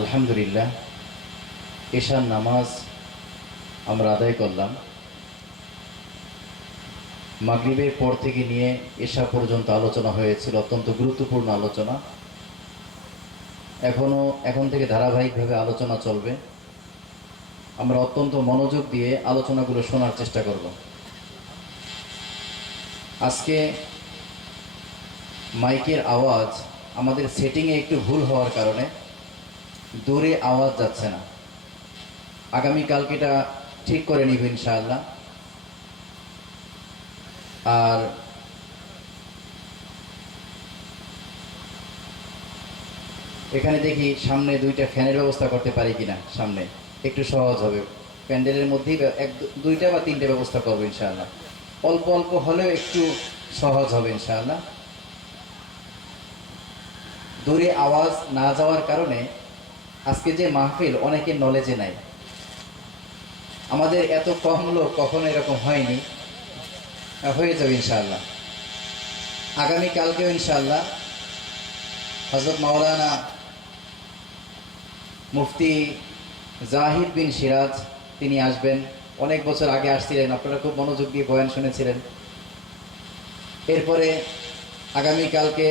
আলহামদুলিল্লাহ, এশার নামাজ আমরা আদায় করলাম। মাগরিবের পর থেকে নিয়ে এশা পর্যন্ত আলোচনা হয়েছিল, অত্যন্ত গুরুত্বপূর্ণ আলোচনা। এখন থেকে ধারাবাহিকভাবে আলোচনা চলবে। আমরা অত্যন্ত মনোযোগ দিয়ে আলোচনাগুলো শোনার চেষ্টা করব। আজকে মাইকের আওয়াজ আমাদের সেটিংয়ে একটু ভুল হওয়ার কারণে দূরে আওয়াজ যাচ্ছে না। আগামীকালকেটা ঠিক করে নিব ইনশাআল্লাহ। আর এখানে দেখি সামনে দুইটা ফ্যানের ব্যবস্থা করতে পারি কিনা, সামনে একটু সহজ হবে। প্যান্ডেলের মধ্যেই দুইটা বা তিনটে ব্যবস্থা করবো ইনশাআল্লাহ। অল্প অল্প হলেও একটু সহজ হবে ইনশাআল্লাহ। দূরে আওয়াজ না যাওয়ার কারণে আজকে যে মাহফিল অনেকের নলেজে নাই। আমাদের এত কম লোক কখনো এরকম হয়নি, হয়ে যাবে ইনশাআল্লাহ। আগামীকালকেও ইনশাআল্লাহ হযরত মাওলানা মুফতি জাহিদ বিন সিরাজ তিনি আসবেন। অনেক বছর আগে আসছিলেন, আপনারা খুব মনোযোগ দিয়ে বয়ান শুনেছিলেন। এরপরে আগামীকালকে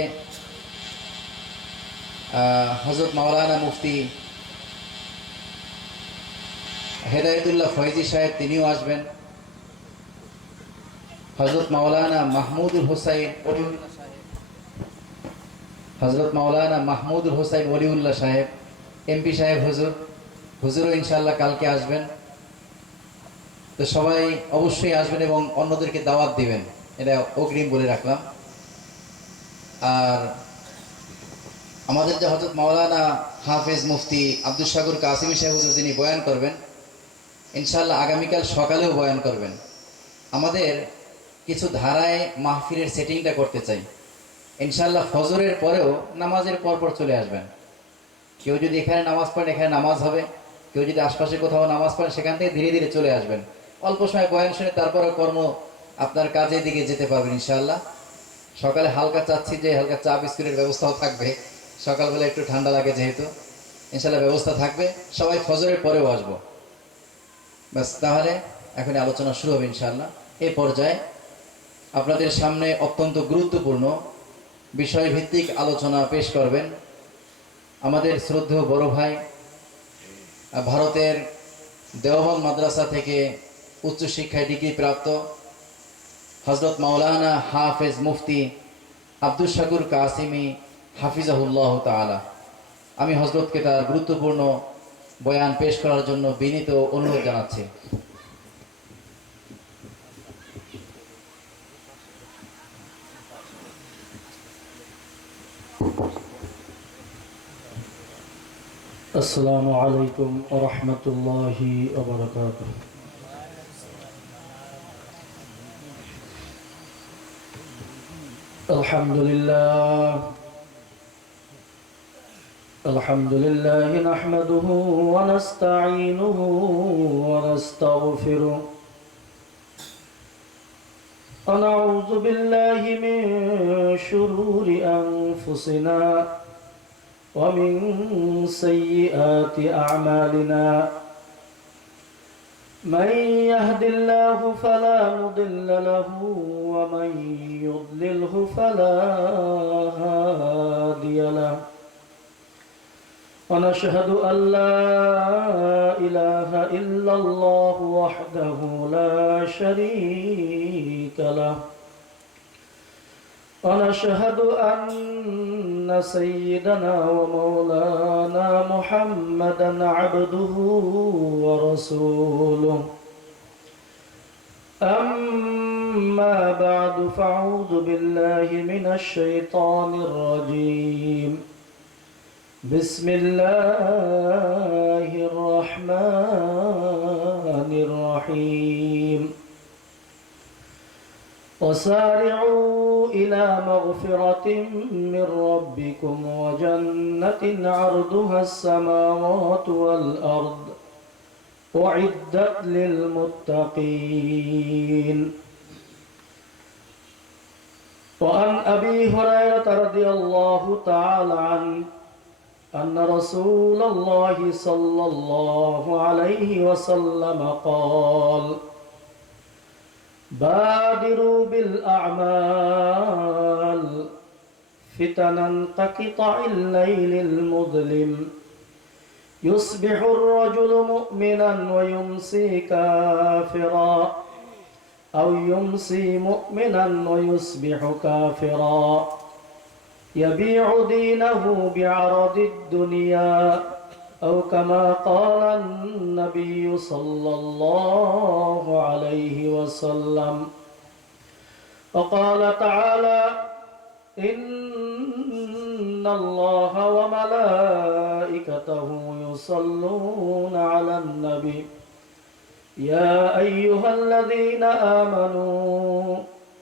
হযরত মাওলানা মুফতি হেদায়েতুল্লাহ ফয়জি সাহেব তিনিও আসবেন। হযরত মাওলানা মাহমুদুল হোসাইন ওলিউল্লাহ সাহেব এমপি সাহেব হুজুরও ইনশাআল্লাহ কালকে আসবেন। তো সবাই অবশ্যই আসবেন এবং অন্যদেরকে দাওয়াত দিবেন, এটা অগ্রিম বলে রাখলাম। আর আমাদের যে হযরত মাওলানা হাফেজ মুফতি আব্দুল শাকুর কাসিমি সাহেব হুজুর যিনি বয়ান করবেন, ইনশাআল্লাহ আগামীকাল সকালেও বয়ান করবেন। আমাদের কিছু ধারায় মাহফিলের সেটিংটা করতে চাই। ইনশাআল্লাহ ফজরের পরেও নামাজের পরপর চলে আসবেন। কেউ যদি এখানে নামাজ পড়েন এখানে নামাজ হবে, কেউ যদি আশপাশে কোথাও নামাজ পড়েন সেখান থেকে ধীরে ধীরে চলে আসবেন। অল্প সময় বয়ান শুনে তারপরে আপনার কাজের দিকে যেতে পারবেন ইনশাআল্লাহ। সকালে হালকা চাচ্ছি যে হালকা চা বিস্কুটের ব্যবস্থাও থাকবে, সকালবেলা একটু ঠান্ডা লাগে যেহেতু, ইনশাআল্লাহ ব্যবস্থা থাকবে। সবাই ফজরের পরেও আসবো, ব্যাস। তাহলে এখন আলোচনা শুরু হবে ইনশাআল্লাহ। এই পর্যায়ে আপনাদের সামনে অত্যন্ত গুরুত্বপূর্ণ বিষয়ভিত্তিক আলোচনা পেশ করবেন আমাদের শ্রদ্ধেয় বড় ভাই, ভারতের দেওবন্দ মাদ্রাসা থেকে উচ্চশিক্ষায় ডিগ্রি প্রাপ্ত হযরত মাওলানা হাফেজ মুফতি আব্দুল শাকুর কাসিমি হাফিজাহুল্লাহ তাআলা। আমি হযরতকে তার গুরুত্বপূর্ণ বয়ান পেশ করার জন্য বিনীত অনুরোধ জানাচ্ছি। আসসালামু আলাইকুম ওয়া রাহমাতুল্লাহি ওয়া বারাকাতুহু। আলহামদুলিল্লাহ নাহমাদুহু ওয়া নাস্তাঈনুহু ওয়া নাস্তাগফিরুহ ওয়া নাউযু বিল্লাহি মিন শুরুরি আনফুসিনা ومن سيئات أعمالنا من يهد الله فلا مضل له ومن يضلله فلا هادي له ونشهد أن لا إله إلا الله وحده لا شريك له ونشهد أن سيدنا ومولانا محمدا عبده ورسوله أما بعد فأعوذ بالله من الشيطان الرجيم بسم الله الرحمن الرحيم وسارعوا إلى مغفرة من ربكم وجنة عرضها السماوات والأرض أعدت للمتقين وعن أبي هريرة رضي الله تعالى عنه أن رسول الله صلى الله عليه وسلم قال بادروا بالأعمال فتنا كقطع الليل المظلم يصبح الرجل مؤمنا ويمسي كافرا أو يمسي مؤمنا ويصبح كافرا يبيع دينه بعرض الدنيا أو كما قال النبي صلى الله عليه وسلم. وقال تعالى إن الله وملائكته يصلون على النبي يا أيها الذين آمنوا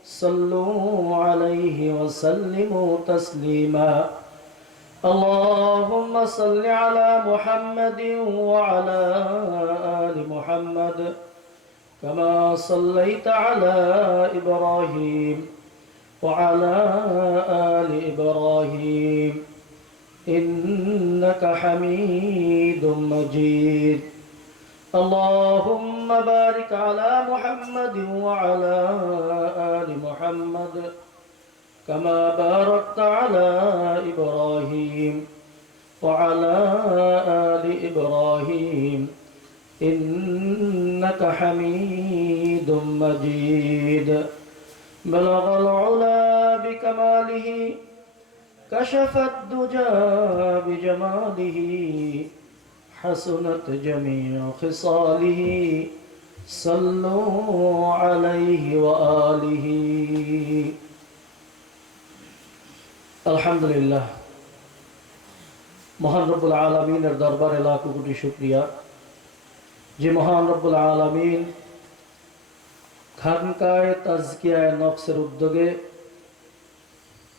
صلوا عليه وسلموا تسليما. اللهم صل على محمد وعلى آل محمد كما صليت على إبراهيم وعلى آل إبراهيم إنك حميد مجيد. اللهم بارك على محمد وعلى آل محمد كما باركت على إبراهيم وعلى آل إبراهيم إنك حميد مجيد. بلغ العلا بكماله كشف الدجى بجماله حسنت جميع خصاله صلوا عليه وآله. আলহামদুলিল্লাহ, মহান রব্বুল আলামিনের দরবারে লাখ কোটি শুকরিয়া যে মহান রব্বুল আলামিন খানকায়ে তাজকিয়ায়ে নফসের উদ্যোগে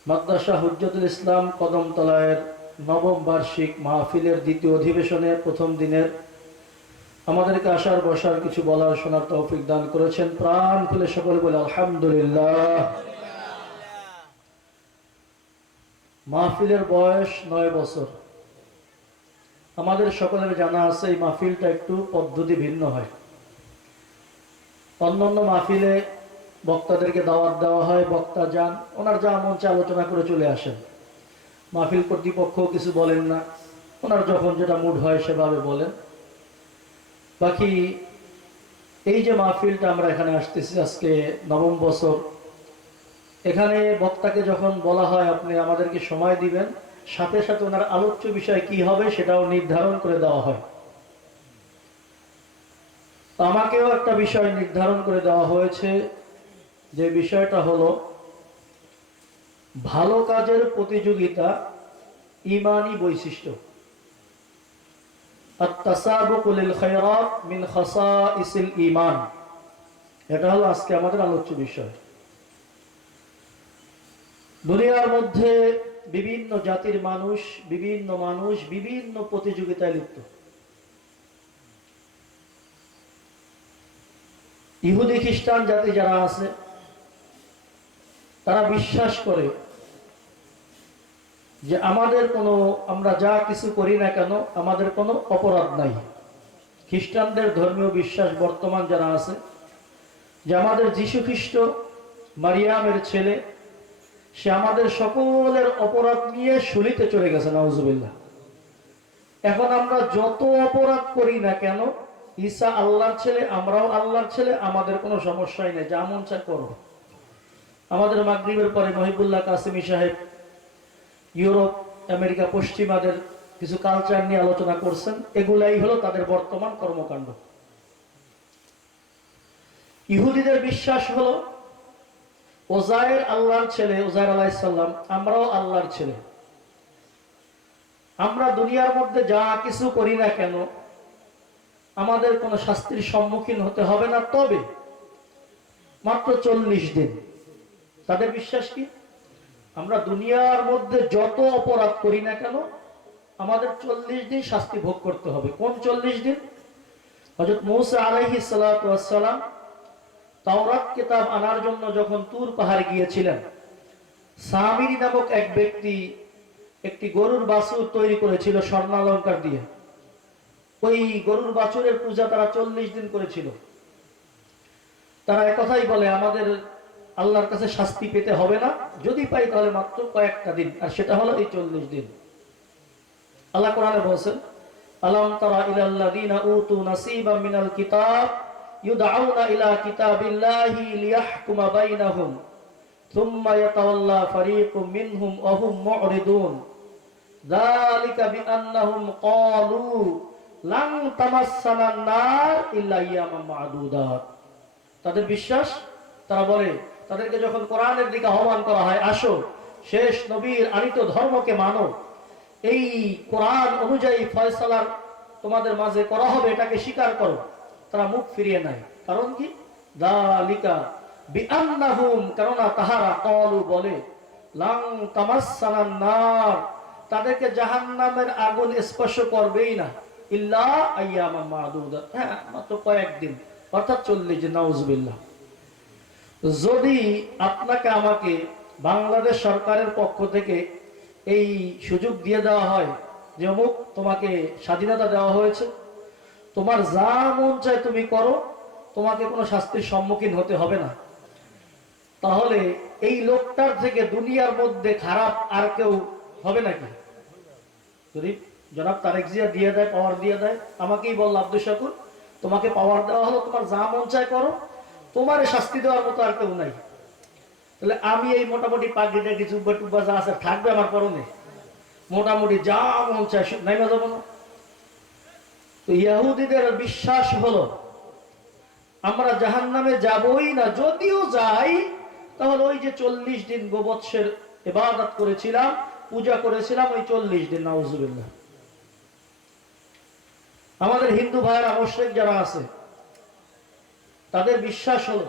মাদ্রাসা হুজ্জতুল ইসলাম কদমতলায়ের নবম বার্ষিক মাহফিলের দ্বিতীয় অধিবেশনের প্রথম দিনের আমাদেরকে আসার বসার কিছু বলার শোনার তৌফিক দান করেছেন। প্রাণ খুলে সকলে বলে আলহামদুলিল্লাহ। মাহফিলের বয়স 9 বছর। আমাদের সকলের জানা আছে এই মাহফিলটা একটু পদ্ধতি ভিন্ন হয়। অন্যান্য মাহফিলে বক্তাদেরকে দাওয়াত দেওয়া হয়, বক্তা যান, ওনার যা মন চায় আলোচনা করে চলে আসেন। মাহফিল কর্তৃপক্ষ কিছু বলেন না, ওনার যখন যেটা মুড হয় সেভাবে বলেন। বাকি এই যে মাহফিলটা আমরা এখানে আসতেছি আজকে নবম বছর, এখানে বক্তাকে যখন বলা হয় আপনি আমাদেরকে সময় দিবেন, সাথে সাথে ওনার আলোচ্য বিষয় কি হবে সেটাও নির্ধারণ করে দেওয়া হয়। আমাকেও একটা বিষয় নির্ধারণ করে দেওয়া হয়েছে, যে বিষয়টা হলো ভালো কাজের প্রতিযোগিতা ঈমানী বৈশিষ্ট্য। আত-তাসাবুকু লিল খায়রাত মিন খাসাইসিল ঈমান, এটা হলো আজকে আমাদের আলোচ্য বিষয়। দুনিয়ার মধ্যে বিভিন্ন জাতির মানুষ বিভিন্ন প্রতিযোগিতায় লিপ্ত। ইহুদি খ্রিস্টান জাতি যারা আছে তারা বিশ্বাস করে যে আমরা যা কিছু করি না কেন আমাদের কোনো অপরাধ নাই। খ্রিস্টানদের ধর্মীয় বিশ্বাস বর্তমান যারা আছে যে আমাদের যীশু খ্রিস্ট মারিয়ামের ছেলে, সে আমাদের সকলের অপরাধ নিয়ে শুলিতে চলে গেছে, নাউজুবিল্লাহ। এখন আমরা যত অপরাধ করি না কেন, ঈসা আল্লাহর ছেলে, আমরাও আল্লাহর ছেলে, আমাদের কোনো সমস্যাই নেই, যা মন চায় করো। আমাদের মাগরিবের পরে মহিবুল্লাহ কাসিমি সাহেব ইউরোপ, আমেরিকা, পশ্চিমাদের কিছু কালচার নিয়ে আলোচনা করছেন। এগুলাই হলো তাদের বর্তমান কর্মকাণ্ড। ইহুদিদের বিশ্বাস হলো ওজায়ের আল্লাহর ছেলে, ওজায়ের আলাইহিস সালাম, আমরাও আল্লাহর ছেলে। আমরা দুনিয়ার মধ্যে যা কিছু করি না কেন আমাদের কোনো শাস্তির সম্মুখীন হতে হবে না, তবে মাত্র 40 দিন। তাদের বিশ্বাস কি? আমরা দুনিয়ার মধ্যে যত অপরাধ করি না কেন আমাদের 40 দিন শাস্তি ভোগ করতে হবে। কোন 40 দিন? হযরত মূসা আলাইহিস সালাতু ওয়াস সালাম তাওরাত কিতাব আনার জন্য যখন তুর পাহাড়ে গিয়েছিলেন, সামিরি নামক এক ব্যক্তি একটি গরুর বাছুর তৈরি করেছিল স্বর্ণালঙ্কার দিয়ে। ওই গরুর বাছুরের পূজা তারা 40 দিন করেছিল। তারা একথাই বলে, আমাদের আল্লাহর কাছে শাস্তি পেতে হবে না, যদি পাই তাহলে মাত্র কয়েকটা দিন, আর সেটা হলো এই 40 দিন। আল্লাহ কোরআনে বলেছেন, আলাম তারা ইলাল্লাযীনা উতু নাসীবাম মিনাল কিতাব ইউদআউনা ইলা কিতাবিল্লাহি লিয়াহকুমা বাইনাহুম থুম্মা ইয়াতাওয়াল্লা ফারীকুম মিনহুম ওয়া হুম মু'রিদুন যালিকা বিআন্নাহুম ক্বালু লান তামাসসানান নার ইল্লা আইয়ামান মা'দুদাত। তাদের বিশ্বাস, তারা বলে, তাদেরকে যখন কোরআনের দিকে আহ্বান করা হয়, আসো শেষ নবীর আনিত ধর্মকে মানো, এই কোরআন অনুযায়ী ফয়সালা তোমাদের মাঝে করা হবে, এটাকে স্বীকার করো, তারা মুখ ফিরিয়ে নেয়। কারণ কি? যালিকা বিআন্নাহুম, কারণ তাহারা ক্বালু বলে, লান তামাসসানান নার, তাদেরকে জাহান্নামের আগুন স্পর্শ করবেই না, ইল্লা আইয়ামান মা'দুদাত, হ্যাঁ মাত্র কয়েকদিন, অর্থাৎ 40 দিন। নাউজুবিল্লাহ। যদি আপনাকে আমাকে বাংলাদেশ সরকারের পক্ষ থেকে এই সুযোগ দিয়ে দেওয়া হয় যে অমুক তোমাকে স্বাধীনতা দেওয়া হয়েছে, তোমার যা মন চায় তুমি করো, তোমাকে কোনো শাস্তির সম্মুখীন হতে হবে না, তাহলে এই লোকটার থেকে দুনিয়ার মধ্যে খারাপ আর কেউ হবে নাকি? যদি জনাব তারেক জিয়া দিয়ে দেয়, পাওয়ার দিয়ে দেয়, আমাকেই বলল আব্দুল শাকুর তোমাকে পাওয়ার দেওয়া হলো, তোমার যা মন চায় করো, তোমার শাস্তি দেওয়ার মতো আর কেউ নাই, তাহলে আমি এই মোটামুটি পাগড়িটা কিছু টুব্বা যা আছে থাকবে আমার পরনে, মোটামুটি যা মন চায় নাইমা যাবো না? তো ইহুদিদের বিশ্বাস হলো আমরা জাহান্নামে যাবই না, যদিও যাই তাহলে ওই যে 40 দিন গোবৎসের ইবাদত করেছিলাম, পূজা করেছিলাম, ওই 40 দিন। নাউজুবিল্লাহ। আমাদের হিন্দু ভাইয়েরা মুশরিক যারা আছে, তাদের বিশ্বাস হলো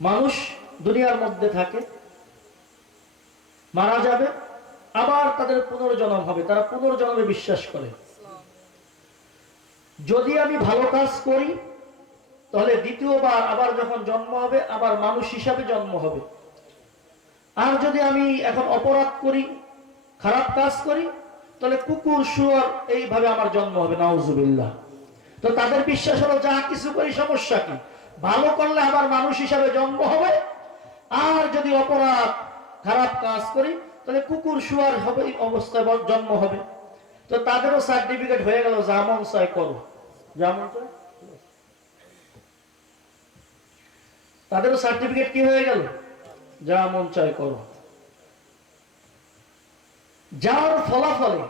মানুষ দুনিয়ার মধ্যে থাকে, মারা যাবে, আবার তাদের পুনর্জন্ম হবে, তারা পুনর্জন্মে বিশ্বাস করে। যদি আমি ভালো কাজ করি তাহলে দ্বিতীয়বার আবার যখন জন্ম হবে আবার মানুষ হিসাবে জন্ম হবে, আর যদি আমি এখন অপরাধ করি, খারাপ কাজ করি, তাহলে কুকুর শুয়োর এইভাবে আমার জন্ম হবে। নাউজুবিল্লাহ। তো তাদের বিশ্বাস হলো যা কিছু করি সমস্যা কি, ভালো করলে আবার মানুষ হিসাবে জন্ম হবে, আর যদি অপরাধ খারাপ কাজ করি তাহলে কুকুর শুয়ার হবে অবস্থায় জন্ম হবে। তো তাদেরও সার্টিফিকেট হয়ে গেল, যেমন চাই করো, যেমন চাই। তাদেরও সার্টিফিকেট কি হয়ে গেল? যেমন চাই করো। যার ফলাফলে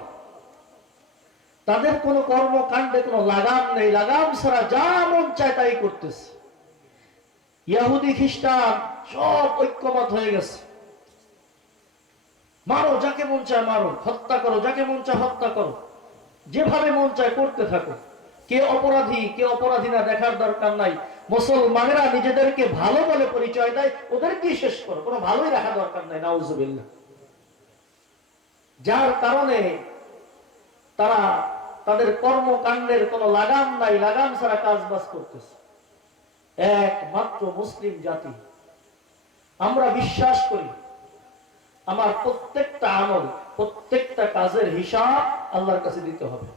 তাদের কোনো কর্মকাণ্ডে কোনো লাগাম নেই, লাগাম ছাড়া যা মন চায় তাই করতেছে। ইহুদি খ্রিস্টান সব ঐক্যমত হয়ে গেছে, মারো যাকে মন চায় মারো, হত্যা করো যাকে মন চায় হত্যা করো, যেভাবে মন চায় করতে থাকো, কে অপরাধী কে অপরাধী না দেখার দরকার নাই। মুসলমানেরা নিজেদেরকে ভালো বলে পরিচয় দেয়, ওদেরকেই শেষ করো, কোনো ভালোই রাখা দরকার নাই। নাউজুবিল্লাহ। যার কারণে তারা তাদের কর্মকাণ্ডের কোনো লাগাম নাই, লাগাম ছাড়া কাজ বাজ করতেছে। একমাত্র মুসলিম জাতি আমরা বিশ্বাস করি আমার প্রত্যেকটা আমল, প্রত্যেকটা কাজের হিসাব আল্লাহর কাছে দিতে হবে,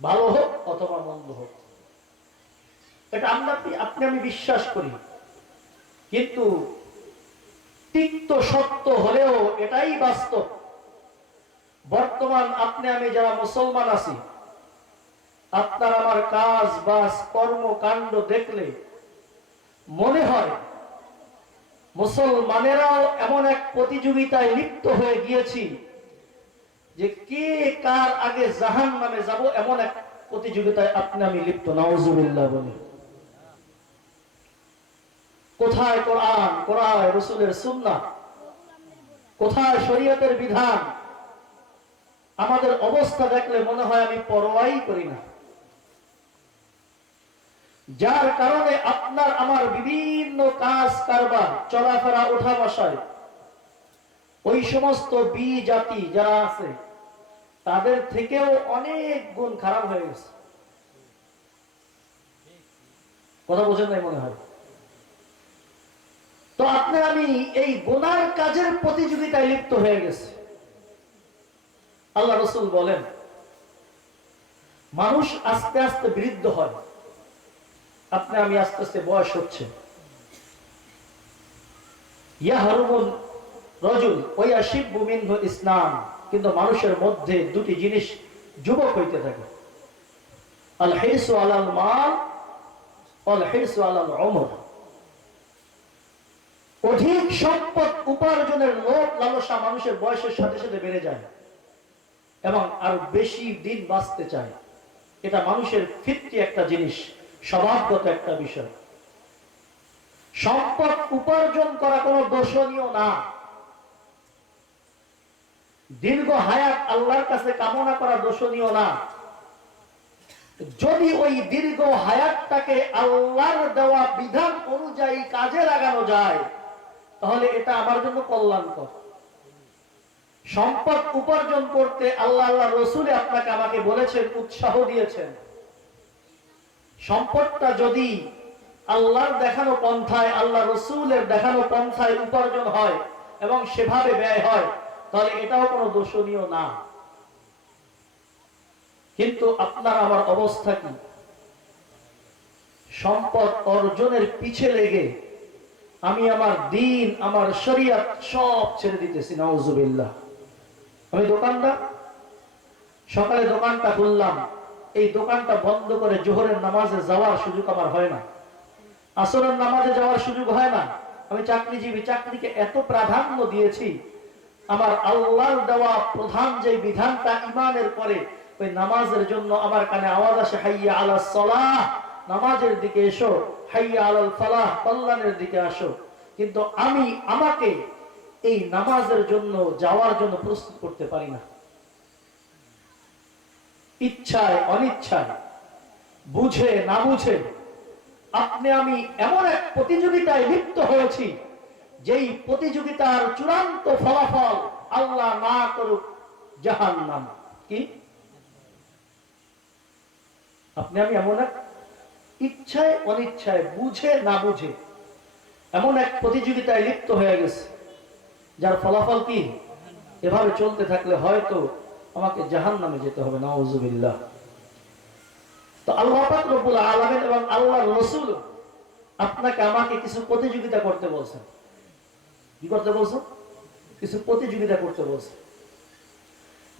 ভালো হোক অথবা মন্দ হোক। এটা আপনি আমি বিশ্বাস করি, কিন্তু তিক্ত সত্য হলেও এটাই বাস্তব। বর্তমান আপনি আমি যারা মুসলমান আছি, আপনার আমার কাজ বাজ কর্মকাণ্ড দেখলে মনে হয় মুসলমানেরাও এমন এক প্রতিযোগিতায় লিপ্ত হয়ে গিয়েছি যে কে কার আগে জাহান্নামে যাব, এমন এক প্রতিযোগিতায় আপনি আমি লিপ্ত। নাউজুবিল্লাহ বলি। কোথায় কোরআন, কোরআন রাসূলের সুন্নাহ, কোথায় শরীয়তের বিধান? আমাদের অবস্থা দেখলে মনে হয় আমি পরোয়াই করি না, যার কারণে আপনার আমার বিভিন্ন কাজ কারবার, চলাফেরা, ওঠা বসায় ওই সমস্ত বি জাতি যারা আছে তাদের থেকেও অনেক গুণ খারাপ হয়ে গেছে। কথা বোঝেন নাই মনে হয়। তো আপনি আমি এই গুনার কাজের প্রতিযোগিতায় লিপ্ত হয়ে গেছে। আল্লাহ রাসূল বলেন, মানুষ আস্তে আস্তে বৃদ্ধ হয়, আপনি আমি আস্তে আস্তে বয়স হচ্ছে। ইয়াহরুমুল রাজুল ওয়া ইয়াশিবু মিনহু ইসলাম, কিন্তু মানুষের মধ্যে দুটি জিনিস যুবক হইতে থাকে, আল হিরসু আলাল মাল ওয়াল হিরসু আলাল উমর। অধিক সম্পদ উপার্জনের লোভ লালসা মানুষের বয়সের সাথে সাথে বেড়ে যায় এবং আরো বেশি দিন বাঁচতে চায়। এটা মানুষের ফিতরি একটা জিনিস, স্বভাবগত একটা বিষয়। সম্পদ উপার্জন করা কোনো দোষণীয় না। দীর্ঘ হায়াত আল্লাহর কাছে কামনা করা দোষণীয় না। যদি ওই দীর্ঘ হায়াতটাকে আল্লাহর দেওয়া বিধান অনুযায়ী কাজে লাগানো যায়, তাহলে এটা আমার জন্য কল্যাণকর। সম্পদ উপার্জন করতে আল্লাহ রসুল আপনাকে আমাকে বলেছেন, উৎসাহ দিয়েছেন। সম্পদটা যদি আল্লাহর দেখানো পন্থায়, আল্লাহ রসুলের দেখানো পন্থায় উপার্জন হয় এবং সেভাবে ব্যয় হয়, তাহলে এটাও কোনো দোষণীয় না। কিন্তু আপনার আমার অবস্থা কি? সম্পদ অর্জনের পিছে লেগে আমি আমার দিন, আমার শরীয়ত সব ছেড়ে দিতেছি। নাউজুবিল্লাহ। আমি দোকানদার, সকালে দোকানটা খুললাম, এই দোকানটা বন্ধ করে জোহরের নামাজে যাওয়ার সুযোগ আমার হয় না, আসরের নামাজে যাওয়ার সুযোগ হয় না। আমি চাকরিজীবী, চাকরিকে এত প্রাধান্য দিয়েছি, আমার আল্লাহর দেওয়া প্রধান যে বিধানটা ইমানের পরে, ওই নামাজের জন্য আমার কানে আওয়াজ আসে, হাইয়া আলাস সালাহ, নামাজের দিকে এসো, হাইয়া আলাল ফালাহ, কল্যাণের দিকে আসো। কিন্তু আমি আমাকে এই নামাজের জন্য যাওয়ার জন্য প্রস্তুত করতে পারি না। ইচ্ছায় অনিচ্ছায়, বুঝে না বুঝে আপনি আমি এমন এক প্রতিযোগিতায় লিপ্ত হয়েছি, যেই প্রতিযোগিতার চূড়ান্ত ফলাফল আল্লাহ না করুক জাহান্নাম। কি আপনি আমি এমন এক ইচ্ছায় অনিচ্ছায়, বুঝে না বুঝে এমন এক প্রতিযোগিতায় লিপ্ত হয়ে গেছে, যার ফলাফল কি? এভাবে চলতে থাকলে হয়তো আমাকে জাহান্নামে যেতে হবে। নাউজুবিল্লাহ। তো আল্লাহ পাক রব্বুল আলামিন এবং আল্লাহর রাসূল আপনাকে আমাকে কিছু প্রতিযোগিতা করতে বলছেন। কি করতে বলছেন? কিছু প্রতিযোগিতা করতে বলছেন।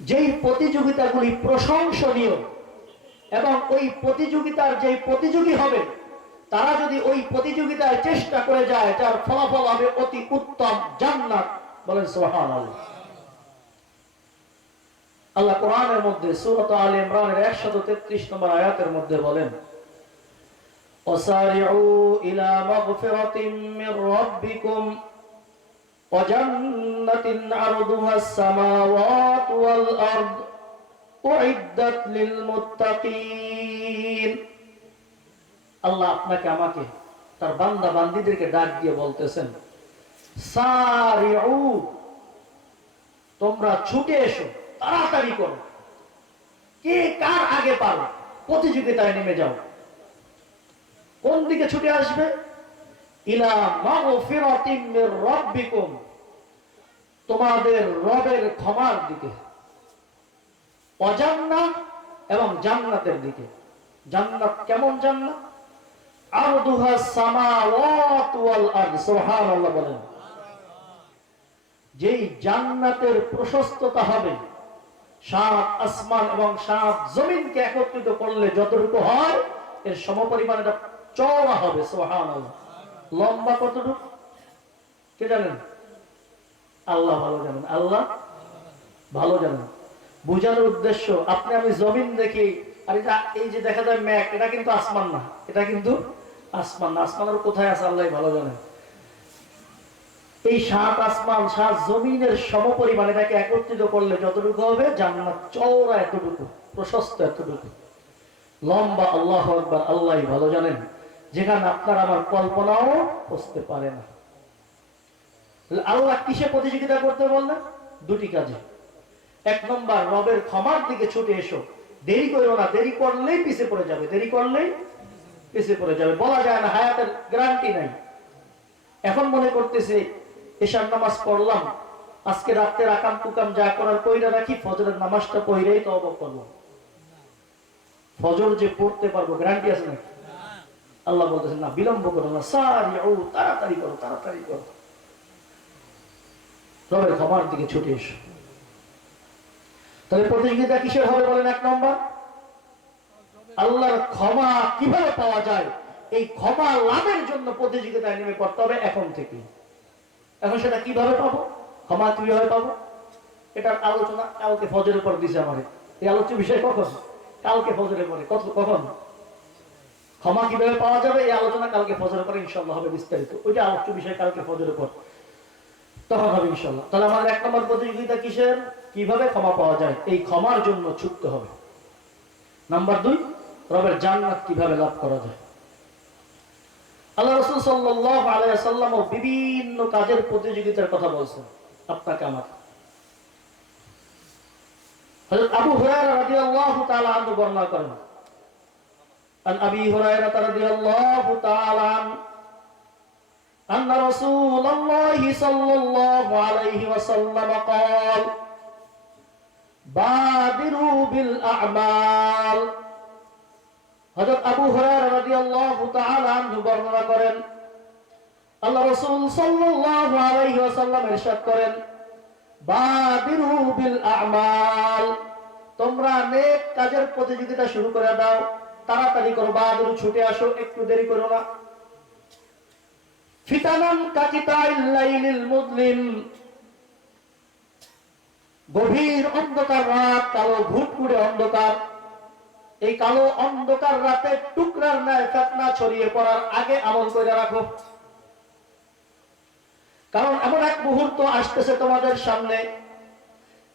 যেই প্রতিযোগিতাগুলি প্রশংসনীয় এবং ওই প্রতিযোগিতার যে প্রতিযোগী হবে, তারা যদি ওই প্রতিযোগিতায় চেষ্টা করে যায়, যার ফলাফল হবে অতি উত্তম জান্নাত। বলেন সুবহানাল্লাহ। আল্লাহ কোরআনের মধ্যে সূরা আলে ইমরানের 133 নম্বর আয়াতের মধ্যে বলেন, ওয়াসারিউ ইলা মাগফিরাতিন মির রাব্বিকুম ওয়া জান্নাতিন আরদুহাস সামাওয়াতু ওয়াল আরদ উইদ্দাত লিল মুত্তাকিন। আল্লাহ আপনাকে আমাকে তার বান্দা বান্দীদেরকে ডাক দিয়ে বলতেছেন, সারিউ, তোমরা ছুটে এসো, তাড়াতাড়ি করো। কে কার আগে পারো, প্রতিযোগিতায় নেমে যাও। কোন দিকে ছুটে আসবে? ইলা মাগফিরাতিন মির রাব্বিকুম, তোমাদের রবের ক্ষমার দিকে। ওয়া জান্নাত, এবং জান্নাতের দিকে। জান্নাত কেমন জান্নাত? আরদুহাস সামাওয়াতু ওয়াল আরদ। সুবহানাল্লাহ বলেন। যেই জান্নাতের প্রশস্ততা হবে, সাত আসমান এবং সাত জমিনকে একত্রিত করলে যতটুকু হয়, এর সমপরিমাণ এটা চওড়া হবে। সুবহানাল্লাহ। লম্বা কতটুকু কে জানেন? আল্লাহ ভালো জানেন। আল্লাহ ভালো জানেন। বুঝানোর উদ্দেশ্য, আপনি আমি জমিন দেখি, আর এটা এই যে দেখা যায় মেঘ, এটা কিন্তু আসমান না, এটা কিন্তু আসমান না। আসমানের কোথায় আছে আল্লাহ ভালো জানেন। এই সাত আসমান সাত জমিনের সমপরিমাণ এটাকে একত্রিত করলে যতটুকু হবে জান্নাত, চওড়া এতটুকু, প্রশস্ত এতটুকু, লম্বা আল্লাহু আকবার, আল্লাহই ভালো জানেন, যেখানে আপনার আমার কল্পনাও করতে পারে না। আল্লাহ কিসে প্রতিযোগিতা করতে বললেন? দুটি কাজে। এক নম্বর, রবের ক্ষমার দিকে ছুটে এসো, দেরি করো না, দেরি করলেই পিছে পড়ে যাবে, দেরি করলেই পিছে পড়ে যাবে। বলা যায় না, হায়াতের গ্যারান্টি নাই। এখন মনে করতেছে এশার নামাজ পড়লাম, আজকে রাতে আকাম কুকাম যা করার কইরা রাখি, ফজরের নামাজটা পড়েই তওবা করব। ফজর যে পড়তে পারবো গ্যারান্টি আছে নাকি? আল্লাহ বলতেছেন না, বিলম্ব করো না, সারিউ, তাড়াতাড়ি করো, তাড়াতাড়ি করো, রবের ক্ষমার দিকে ছুটে এসো। তাহলে প্রতিযোগিতা কিসের হবে বলেন? এক নম্বর, আল্লাহর ক্ষমা কিভাবে পাওয়া যায়, এই ক্ষমা লাভের জন্য প্রতিযোগিতায় নেমে পড়তে হবে এখন থেকে। এখন সেটা কিভাবে পাবো, ক্ষমা কিভাবে পাবো, এটার আলোচনা কালকে ফজরের পর দিছে আমারে। এই আলোচ্য বিষয় কখন? কালকে ফজরের পরে। কখন? ক্ষমা কিভাবে পাওয়া যাবে এই আলোচনা কালকে ফজরের পরে ইনশাআল্লাহ হবে বিস্তারিত। ওইটা আলোচ্য বিষয় কালকে ফজরের পর, তখন হবে ইনশাআল্লাহ। তাহলে আমাদের এক নম্বর প্রতিযোগিতা কিসের? কিভাবে ক্ষমা পাওয়া যায়, এই ক্ষমার জন্য ছুটতে হবে। নাম্বার 2, রবের জান্নাত কিভাবে লাভ করা যায়। আল্লাহ রাসূল সাল্লাল্লাহু আলাইহি ওয়াসাল্লাম বিভিন্ন কাজের প্রতিযোগিতার কথা বলছেন আপনাকে আমার। হযরত আবু হুরায়রা রাদিয়াল্লাহু তাআলা আনহু বর্ণনা করেন, আন আবি হুরায়রা রাদিয়াল্লাহু তাআলা আন্না রাসূলুল্লাহি সাল্লাল্লাহু আলাইহি ওয়াসাল্লাম قال বাদিরু বিল আ'মাল। হযরত আবু হুরায়রা রাদিয়াল্লাহু তাআলা আনহু বর্ণনা করেন, আল্লাহ রাসূল সাল্লাল্লাহু আলাইহি ওয়াসাল্লাম ইরশাদ করেন, বাদিরু বিল আ'মাল, তোমরা নেক কাজের প্রতিযোগিতা শুরু করে দাও, তাড়াতাড়ি করো, বাদিরু ছুটে আসো, একটু দেরি করো না। ফিতানান কাকিতাইল লাইলিল মুযলিম, গভীর অন্ধকার রাত, কালো ঘুটঘুটে অন্ধকার, এই কালো অন্ধকার রাতে টুকরার ন্যায় ফিতনা ছড়িয়ে পড়ার আগে আমল করে রাখো। কারণ এমন এক মুহূর্ত আসতেছে তোমাদের সামনে,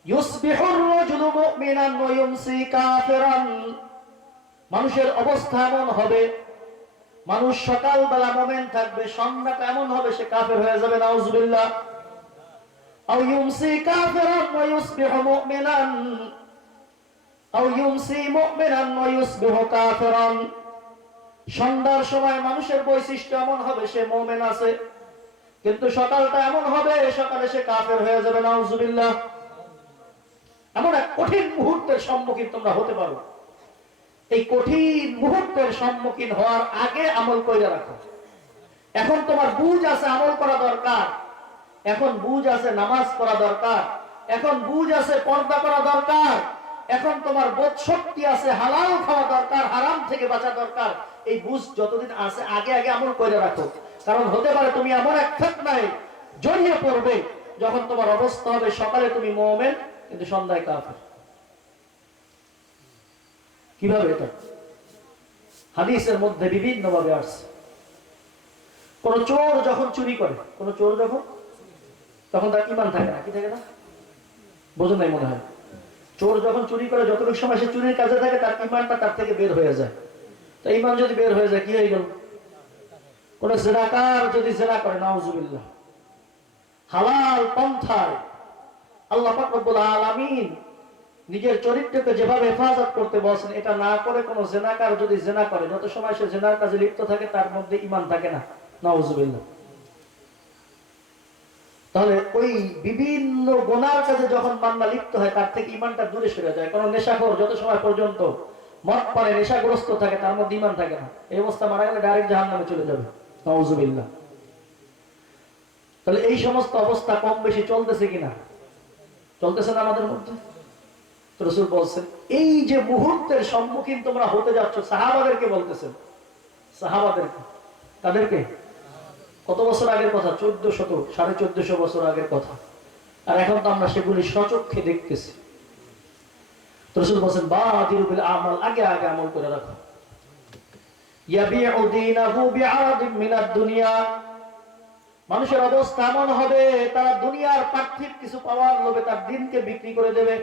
ইউসবিহুর রাজুলু মুমিনান ওয়া ইউমসি কাফিরান, মানুষের অবস্থা এমন হবে, মানুষ সকালবেলা মুমিন থাকবে, সন্ধ্যাটা এমন হবে সে কাফের হয়ে যাবে, নাউজুবিল্লাহ। আও ইউমসি কাফিরান ওয়া ইউসবিহু মুমিনান, আও ইউমসি মুমিনান ওয়া ইউসবিহু কাফিরান, সন্ধ্যার সময় মানুষের বৈশিষ্ট্য এমন হবে সে মুমিন আছে, কিন্তু সকালটা এমন হবে সকালে সে কাফের হয়ে যাবে, নাউজুবিল্লাহ। এমন এক কঠিন মুহূর্তের সম্মুখীন তোমরা হতে পারো। এই কঠিন মুহূর্তের সম্মুখীন হওয়ার আগে আমল কইরা রাখো। এখন তোমার বুঝ আছে আমল করা দরকার, এখন বুঝ আছে নামাজ পড়া দরকার, এখন বুঝ আছে পর্দা করা দরকার, এখন তোমার বোধ শক্তি আছে হালাল খাওয়া দরকার, হারাম থেকে বাঁচা দরকার। এই বুঝ যতদিন আছে আগে আগে আমল কইরা রাখো। কারণ হতে পারে তুমি এমন এক ফিতনায় জড়িয়ে পড়বে যখন তোমার অবস্থা হবে সকালে তুমি মুমিন কিন্তু সন্ধ্যায় কাফের। কিভাবে এটা? হাদিসের মধ্যে বিভিন্ন ভাবে আসছে। কোন চোর যখন চুরি করে, কোন চোর তখন তার ঈমান থাকে না, কি থাকে না? বোঝেন নাই মনে হয়। চোর যখন চুরি করে যতটুকু সময় সে চুরির কাজে থাকে তার ঈমানটা তার থেকে বের হয়ে যায়। তো ঈমান যদি বের হয়ে যায় কি হয়ে গেল? কোন জিনাকার যদি জিনা করে, নাউজুবিল্লাহ, হালাল পন্থায় আল্লাহ পাক রব্বুল আলামিন নিজের চরিত্রকে যেভাবে হেফাজত করতে বলছেন, এটা না করে কোন জিনাকার যদি জিনা করে, যত সময় সে জিনার কাজে লিপ্ত থাকে তার মধ্যে ঈমান থাকে না, নাউজুবিল্লাহ। তাহলে ওই বিভিন্ন গুনার কাজে যখন বান্দা লিপ্ত হয় তার থেকে ঈমানটা দূরে সরে যায়। কারণ নেশাখোর যত সময় পর্যন্ত মদ পানে নেশাগ্রস্ত থাকে তার মধ্যে ঈমান থাকে না, এই অবস্থা মারা গেলে ডাইরেক্ট জাহান্নামে চলে যাবে, নাউজুবিল্লাহ। তাহলে এই সমস্ত অবস্থা কম বেশি চলতেছে কিনা? চলতেছে না আমাদের মধ্যে? তো রাসূল বলছেন এই যে মুহূর্তের সম্মুখীন তোমরা হতে যাচ্ছ, সাহাবাদেরকে বলতেছেন, সাহাবাদেরকে, তাদেরকে কত বছর আগের কথা? 1400 বছর আগের কথা। আর এখন তো আমরা সেগুলি সচক্ষে দেখতেছি। তো রাসূল বলেন বাদিরু বিল আমাল, আগে আগে আমল করে রাখো। ইয়াবিউ দীনাহু বিআরাদিন মিনাদ দুনিয়া, মানুষের অবস্থা এমন হবে তারা দুনিয়ার পার্থিব কিছু পাওয়ার লোভে তার দিনকে বিক্রি করে দেবে।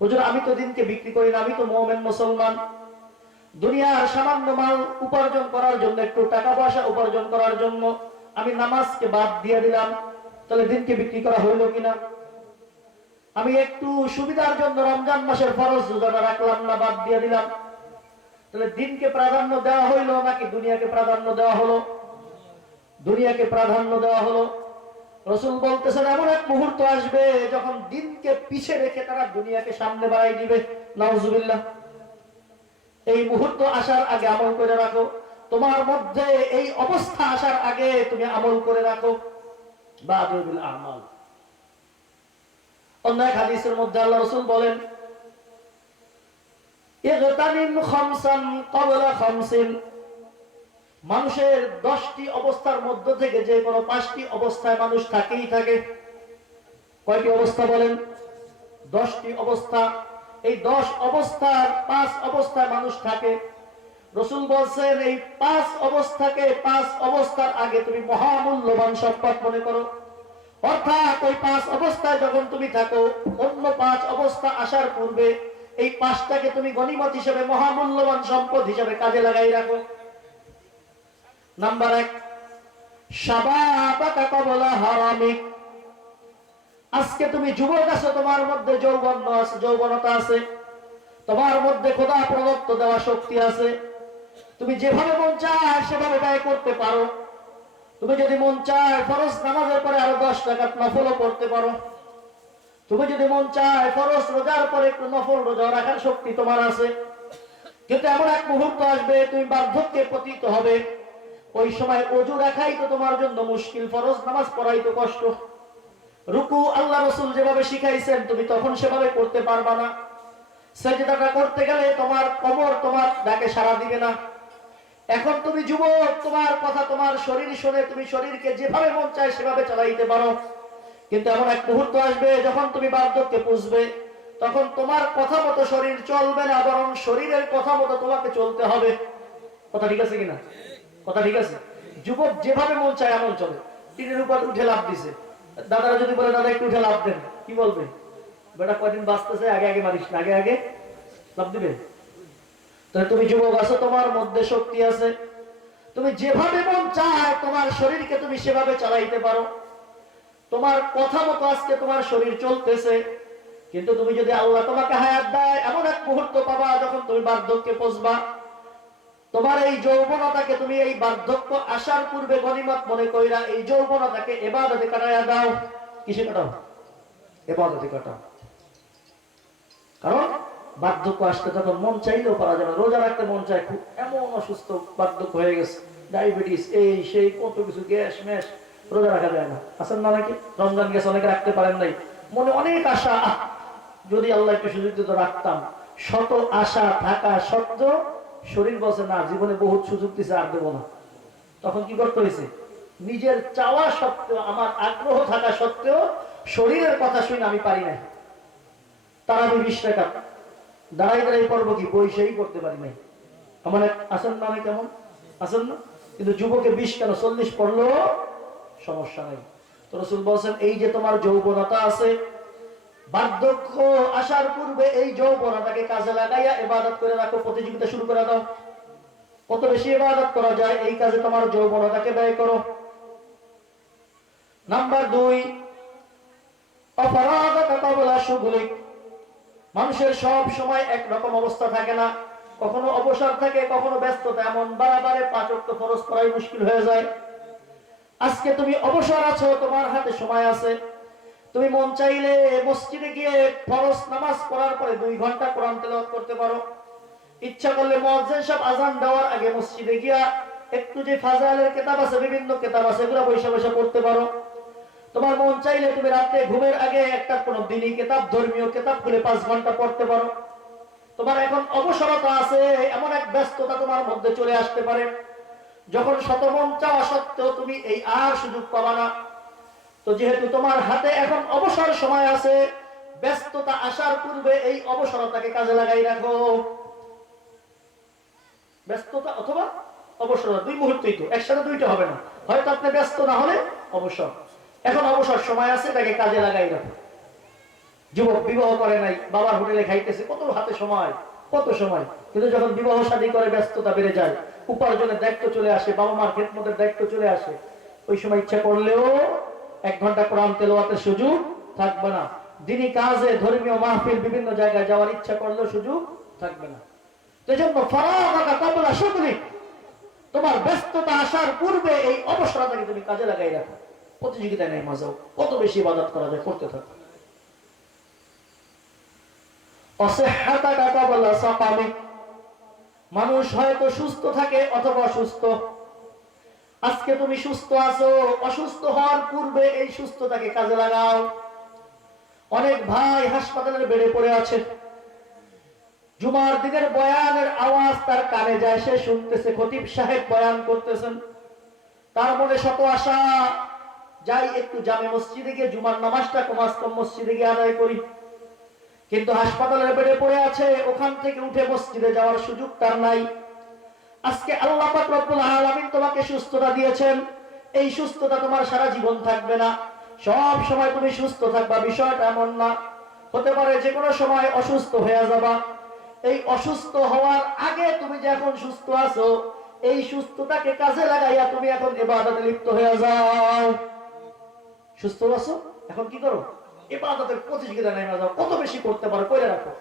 হুজুর আমি তো দিনকে বিক্রি করি না, আমি তো মুমিন মুসলমান, দুনিয়ার সামান্য মাল উপার্জন করার জন্য, একটু টাকা পয়সা উপার্জন করার জন্য আমি নামাজকে বাদ দিয়ে দিলাম, তাহলে দিনকে বিক্রি করা হইল কিনা? আমি একটু সুবিধার জন্য রমজান মাসের ফরজ রোজাটা রাখলাম না, বাদ দিয়ে দিলাম, তাহলে দিনকে প্রাধান্য দেওয়া হইল নাকি দুনিয়াকে প্রাধান্য দেওয়া হলো? দুনিয়াকে প্রাধান্য দেওয়া হলো। রাসূল বলতেছেন এমন এক মুহূর্ত আসবে যখন দিনকে পিছে রেখে তারা দুনিয়াকে সামনে বাড়াই দিবে। নাউজুবিল্লাহ। এই মুহূর্ত আসার আগে আমল করে রাখো। তোমার মধ্যে এই অবস্থা আসার আগে তুমি আমল করে রাখো। বাদিউল আমাল। অন্য এক হাদিসের মধ্যে আল্লাহ রাসূল বলেন, ইগতানিম খামসান ক্বাবলা খামসিন। মানুষের 10টি অবস্থার মধ্য থেকে যে কোনো 5টি অবস্থায় মানুষ থাকেই থাকে। কয়টি অবস্থা বলেন? 10টি অবস্থা। এই 10 অবস্থার 5 অবস্থায় মানুষ থাকে। রাসূল বলেন এই 5 অবস্থাকে 5 অবস্থার আগে তুমি মহামূল্যবান সম্পদ মনে করো। অর্থাৎ ওই 5 অবস্থায় যখন তুমি থাকো, অন্য 5 অবস্থা আসার পূর্বে এই 5টাকে তুমি গনিমত হিসেবে মহামূল্যবান সম্পদ হিসেবে কাজে লাগাই রাখো। নাম্বার 1, শাবাবাকা ক্বাবলা হারামিক। আজকে তুমি যুবক আছো, তোমার মধ্যে যৌবনতা আছে, তোমার মধ্যে খোদা প্রদত্ত দেওয়া শক্তি আছে। তুমি যেভাবে মন চায় সেভাবে ব্যয় করতে পারো। তুমি যদি মন চায় ফরজ নামাজের পরে আরো 10 রাকাত নফলও পড়তে পারো। তুমি যদি মন চায় ফরজ রোজার পরে একটু নফল রোজা রাখার শক্তি তোমার আছে। কিন্তু এমন এক মুহূর্ত আসবে তুমি বার্ধক্যে পতিত হবে। ওই সময় ওযু রাখাই তো তোমার জন্য মুশকিল, ফরজ নামাজ পড়াই তো কষ্ট। রুকু আল্লাহ রাসূল যেভাবে শিখাইছেন তুমি তখন সেভাবে করতে পারবা না। সেজদাটা করতে গেলে তোমার কোমর তোমার ডাকে সাড়া দিবে না। এখন তুমি যুবক, তোমার কথা তোমার শরীর শুনে তুমি শরীরকে যেভাবে মন চায় সেভাবে চালাইতে পারো। কিন্তু এমন এক মুহূর্ত আসবে যখন তুমি বার্ধক্যে পুষবে, তখন তোমার কথা মতো শরীর চলবে না, বরং শরীরের কথা মতো তোমাকে চলতে হবে। কথা ঠিক আছে কিনা? কথা ঠিক আছে? যুবক যেভাবে মন চায় এমন চলে। টিনের উপর উঠে লাফ দিছে, দাদারা যদি বলে দাদা একটু উঠে লাফ দেন, কি বলবে? বেটা কয়দিন বাঁচতেছে, আগে আগে মারিস না, আগে আগে লাফ দিবে। তাহলে তুমি যুবক আছো, তোমার মধ্যে শক্তি আছে, তুমি যেভাবে মন চায় তোমার শরীরকে তুমি সেভাবে চালাইতে পারো। তোমার কথা মতো আজকে তোমার শরীর চলতেছে। কিন্তু তুমি যদি আল্লাহ তোমাকে হায়াত দেয়, এমন এক মুহূর্ত পাবা যখন তুমি বার্ধক্যে পৌঁছবা। তোমার এই যৌবনতাকে তুমি এই বার্ধক্য আসার পূর্বে গনিমত মনে কইরা এই যৌবনতাকে ইবাদতে কাটায়া দাও। কিসে কাটাও? ইবাদতে কাটাও। কারণ বার্ধক্য আসতে তখন মন চাইলেও পারা যাবে না। রোজা রাখতে মন চায়, খুব এমন অসুস্থ বার্ধক্য হয়ে গেছে, ডায়াবেটিস, এই সেই কত কিছু, গ্যাস ম্যাস, রোজা রাখা যায় না। আসেন না নাকি? রমজান গেছে, অনেকে রাখতে পারেন নাই, মনে অনেক আশা, যদি আল্লাহ একটু সুযোগ দিত রাখতাম। শত আশা থাকা সত্ত্বেও শরীর বলছে না, জীবনে বহুত সুযোগ দিছে, আর দেবো না। তখন কি করতে হয়েছে? নিজের চাওয়া সত্ত্বেও, আমার আগ্রহ থাকা সত্ত্বেও শরীরের কথা শুনে আমি পারি না। তারা আমি 20 টাকা দাঁড়াই দাঁড়াই পড়বো, কি বইসেই করতে পারি নাই। আমার আসেন না, অনেক কেমন আসেন না? কিন্তু যুবকে 20 কেন 40 পড়লো সমস্যা নাই। তো রাসূল বলছেন এই যে তোমার যৌবনতা আছে, বার্ধক্য আসার পূর্বে এই যৌবনতাকে কাজে লাগাইয়া ইবাদত করে রাখো। প্রতিযোগিতা শুরু করে দাও, কত বেশি ইবাদত করা যায় এই কাজে তোমার যৌবনতাকে ব্যয় করো। নাম্বার 2, অফরাদাকা ক্বাবলা শুগলিক। মানুষের সব সময় একরকম অবস্থা থাকে না, কখনো অবসর থাকে, কখনো ব্যস্ততা। এমন বারে 5 ওয়াক্ত ফরজ পড়াই মুশকিল হয়ে যায়। আজকে তুমি অবসর আছো, তোমার হাতে সময় আছে, তুমি মন চাইলে মসজিদে গিয়ে ফরজ নামাজ পড়ার পরে 2 ঘন্টা কোরআন তেলাওয়াত করতে পারো। ইচ্ছা করলে মুয়াজ্জিন সাহেব আযান দেওয়ার আগে মসজিদে গিয়া একটু যে ফাজাইলের কিতাব আছে, বিভিন্ন কিতাব আছে, এগুলো বসে বসে পড়তে পারো। তোমার মন চাইলে তুমি রাতে ঘুমের আগে একটা কোনো দ্বীনি কিতাব, ধর্মীয় কিতাব খুলে 5 ঘন্টা পড়তে পারো। তোমার এখন অবসরতা আছে, এমন এক ব্যস্ততা তোমার মধ্যে চলে আসতে পারে যখন শত মন চাওয়া সত্ত্বেও তুমি এই আর সুযোগ পাবা না। তো যেহেতু তোমার হাতে এখন অবসর সময় আছে, ব্যস্ততা আসার পূর্বে এই অবসরতাকে কাজে লাগাই রাখো। ব্যস্ততা অথবা অবসর 2 মুহূর্তই তো, একসাথে 2টা হবে না। হয়তো আপনি ব্যস্ত না হলে অবসর, এখন অবসর সময় আছে, এটাকে কাজে লাগাই রাখো। যুবক বিবাহ করে নাই, বাবার হোটেলে খাইতেছে, কত হাতে সময়, কত সময়। কিন্তু যখন বিবাহ শাদী করে ব্যস্ততা বেড়ে যায়, উপার্জনের দায়িত্ব চলে আসে, বাবা মার খেদমতের দায়িত্ব চলে আসে, ওই সময় ইচ্ছা করলেও 1 ঘন্টা কোরআন তেলাওয়াতের সুযোগ থাকবে না। দ্বীনি কাজে, ধর্মীয় মাহফিল, বিভিন্ন জায়গায় যাওয়ার ইচ্ছা করলেও সুযোগ থাকবে না। তো এজন্য ফারাগাকা ক্বাবলা শুগলিক, তোমার ব্যস্ততা আসার পূর্বে এই অবসরটাকে তুমি কাজে লাগাই রাখো, প্রতিযোগিতায় নেই মাঝেও কত বেশি ইবাদত করা যায় করতে থাকো। অসিহ্হাতাকা ক্বাবলা সাকামিক, মানুষ হয়তো সুস্থ থাকে অথবা অসুস্থ। আজকে তুমি সুস্থ আছো, অসুস্থ হওয়ার পূর্বে এই সুস্থতাকে কাজে লাগাও। অনেক ভাই হাসপাতালের বেডে পড়ে আছে, জুমার দিনের বয়ানের আওয়াজ তার কানে যায়, সে শুনতেছে খতিব সাহেব বয়ান করতেছেন, তার মনে শত আশা, যাই একটু জামে মসজিদে গিয়ে জুমার নামাজটা কমাস কম মসজিদে গিয়ে আদায় করি। কিন্তু হাসপাতালের বেডে পড়ে আছে, ওখান থেকে উঠে মসজিদে যাওয়ার সুযোগ তার নাই। আজকে আল্লাহ পাক রব্বুল আলামিন তোমাকে সুস্থতা দিয়েছেন, এই সুস্থতা তোমার সারা জীবন থাকবে না, সব সময় তুমি সুস্থ থাকবা বিষয়টা এমন না। হতে পারে যে কোনো সময় অসুস্থ হয়ে যাবা। এই অসুস্থ হওয়ার আগে তুমি যে এখন সুস্থ আছো, এই সুস্থতাকে কাজে লাগাইয়া তুমি এখন ইবাদতে লিপ্ত হয়ে যাও। সুস্থ আছো, এখন কি করো? ইবাদতের প্রতিযোগিতা নেমে যাও, কত বেশি করতে পারো করে রাখো।